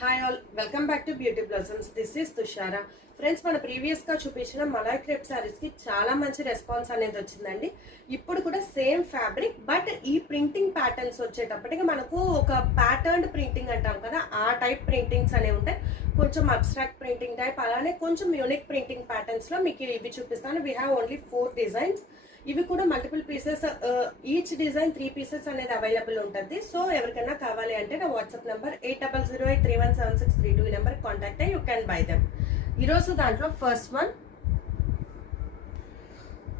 Hi all, welcome back to beauty blossoms. This is Tushara. Friends, మన ప్రీవియస్గా చూపించిన Malay crepe శారీస్కి చాలా మంచి రెస్పాన్స్ అనేది వచ్చిందండి. ఇప్పుడు కూడా సేమ్ ఫ్యాబ్రిక్, బట్ ఈ ప్రింటింగ్ ప్యాటర్న్స్ వచ్చేటప్పటికి మనకు ఒక ప్యాటర్న్డ్ ప్రింటింగ్ అంటాం కదా, ఆ టైప్ ప్రింటింగ్స్ అనేవి ఉంటాయి. కొంచెం అబ్స్ట్రాక్ట్ ప్రింటింగ్ టైప్, అలానే కొంచెం యూనిక్ ప్రింటింగ్ ప్యాటర్న్స్లో మీకు ఇవి చూపిస్తాను. We have only 4 designs. ఇవి కూడా multiple pieces, each design 3 pieces అనేది అవైలబుల్ ఉంటుంది. సో ఎవరికైనా కావాలి అంటే నా వాట్సాప్ నెంబర్ 8008317632 ఈ నెంబర్ కాంటాక్ట్ అయ్యి యూ క్యాన్ బై దెమ్. ఈరోజు దాంట్లో ఫస్ట్ వన్,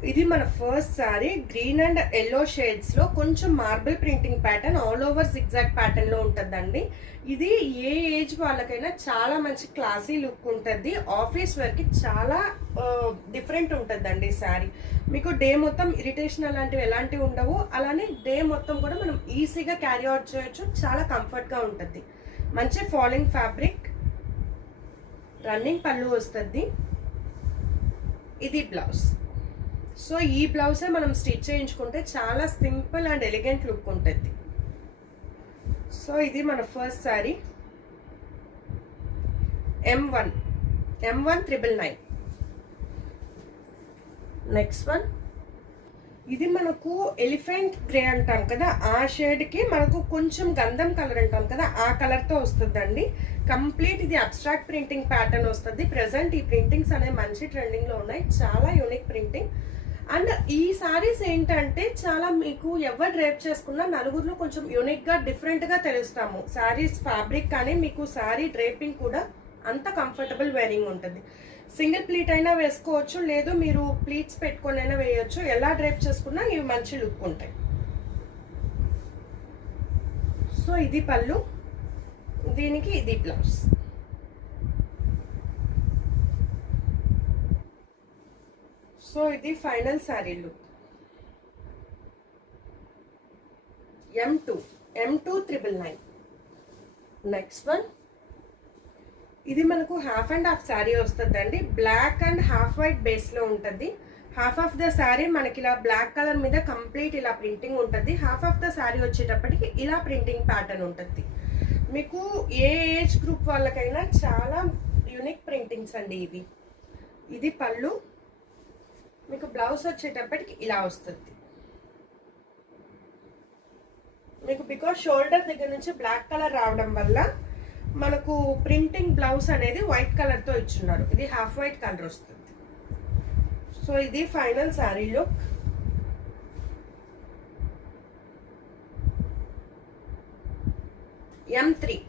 ఇది మన first sari. Green and yellow shades లో కొంచెం marble printing pattern, all over zigzag pattern లో ఉంటుందండి. ఇది ఏ ఏజ్ వాళ్ళకైనా చాలా మంచి క్లాసీ లుక్ ఉంటుంది. ఆఫీస్ వేర్ కి చాలా డిఫరెంట్ ఉంటుందండి ఈ శారీ. మీకు డే మొత్తం ఇరిటేషన్ అలాంటివి ఎలాంటివి ఉండవు. అలానే డే మొత్తం కూడా మనం ఈజీగా క్యారీ అవుట్ చేయొచ్చు. చాలా కంఫర్ట్ గా ఉంటుంది. మంచి ఫాలింగ్ ఫ్యాబ్రిక్, రన్నింగ్ పళ్ళు వస్తుంది. ఇది బ్లౌజ్. సో ఈ బ్లౌజే మనం స్టిచ్ చేయించుకుంటే చాలా సింపుల్ అండ్ ఎలిగెంట్ లుక్ ఉంటుంది. సో ఇది మన first sari. M1 999. Next one, ఇది మనకు ఎలిఫెంట్ గ్రే అంటాం కదా, ఆ షేడ్కి మనకు కొంచెం గంధం కలర్ అంటాం కదా, ఆ కలర్తో వస్తుందండి. కంప్లీట్ ఇది అబ్స్ట్రాక్ట్ ప్రింటింగ్ ప్యాటర్న్ వస్తుంది. ప్రెసెంట్ ఈ ప్రింటింగ్స్ అనేవి మంచి ట్రెండింగ్లో ఉన్నాయి. చాలా యూనిక్ ప్రింటింగ్. అండ్ ఈ సారీస్ ఏంటంటే చాలా మీకు ఎవరు డ్రైప్ చేసుకున్నా నలుగురిలో కొంచెం యూనిక్గా డిఫరెంట్గా తెలుస్తాము. శారీస్ ఫ్యాబ్రిక్ కానీ మీకు శారీ డ్రైపింగ్ కూడా అంత కంఫర్టబుల్ వేరింగ్ ఉంటుంది. సింగిల్ ప్లీట్ అయినా వేసుకోవచ్చు, లేదు మీరు ప్లీట్స్ పెట్టుకొని అయినా వేయచ్చు. ఎలా డ్రైప్ చేసుకున్నా ఇవి మంచి లుక్ ఉంటాయి. సో ఇది పళ్ళు, దీనికి ఇది బ్లౌజ్. సో ఇది final sari look. M2 999. Next one, ఇది మనకు హాఫ్ అండ్ హాఫ్ శారీ వస్తుందండి. బ్లాక్ అండ్ హాఫ్ వైట్ బేస్లో ఉంటుంది. హాఫ్ ఆఫ్ ద శారీ మనకి ఇలా బ్లాక్ కలర్ మీద కంప్లీట్ ఇలా ప్రింటింగ్ ఉంటుంది. హాఫ్ ఆఫ్ ద శారీ వచ్చేటప్పటికి ఇలా ప్రింటింగ్ ప్యాటర్న్ ఉంటుంది. మీకు ఏ ఏజ్ గ్రూప్ వాళ్ళకైనా చాలా యూనిక్ ప్రింటింగ్స్ అండి ఇవి. ఇది పళ్ళు, మీకు బ్లౌజ్ వచ్చేటప్పటికి ఇలా వస్తుంది. మీకు బికాజ్ షోల్డర్ దగ్గర నుంచి బ్లాక్ కలర్ రావడం వల్ల మనకు ప్రింటింగ్ బ్లౌజ్ అనేది వైట్ కలర్తో ఇచ్చున్నారు. ఇది హాఫ్ వైట్ కలర్ వస్తుంది. సో ఇది final sari look. M3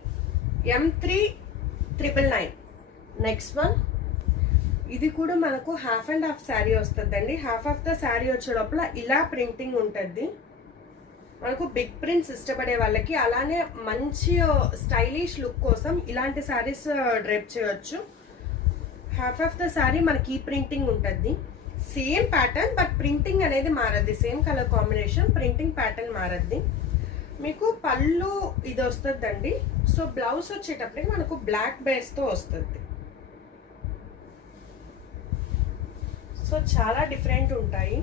999. Next one, ఇది కూడా మనకు హాఫ్ అండ్ హాఫ్ శారీ వస్తుందండి. హాఫ్ ఆఫ్ ద శారీ వచ్చే లోపల ఇలా ప్రింటింగ్ ఉంటుంది. మనకు బిగ్ ప్రింట్స్ ఇష్టపడే వాళ్ళకి, అలానే మంచి స్టైలిష్ లుక్ కోసం ఇలాంటి శారీస్ డ్రైప్ చేయొచ్చు. హాఫ్ ఆఫ్ ద శారీ మనకి ఈ ప్రింటింగ్ ఉంటుంది. సేమ్ ప్యాటర్న్ బట్ ప్రింటింగ్ అనేది మారద్ది. Same colour combination, printing pattern మారద్ది. మీకు పళ్ళు ఇది వస్తుందండి. సో బ్లౌజ్ వచ్చేటప్పటికి మనకు బ్లాక్ బేస్తో వస్తుంది. సో చాలా డిఫరెంట్ ఉంటాయి.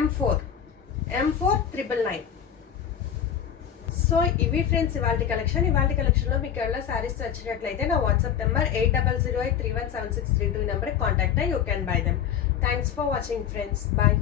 M4 999. సో ఇవి ఫ్రెండ్స్ ఇవాళ కలెక్షన్. లో మీకు ఎవరైనా శారీస్ వచ్చినట్లయితే నా వాట్సాప్ నెంబర్ 8008317632 నెంబర్కి కాంటాక్ట్ అయ్యి you can buy them. Thanks for watching friends. Bye.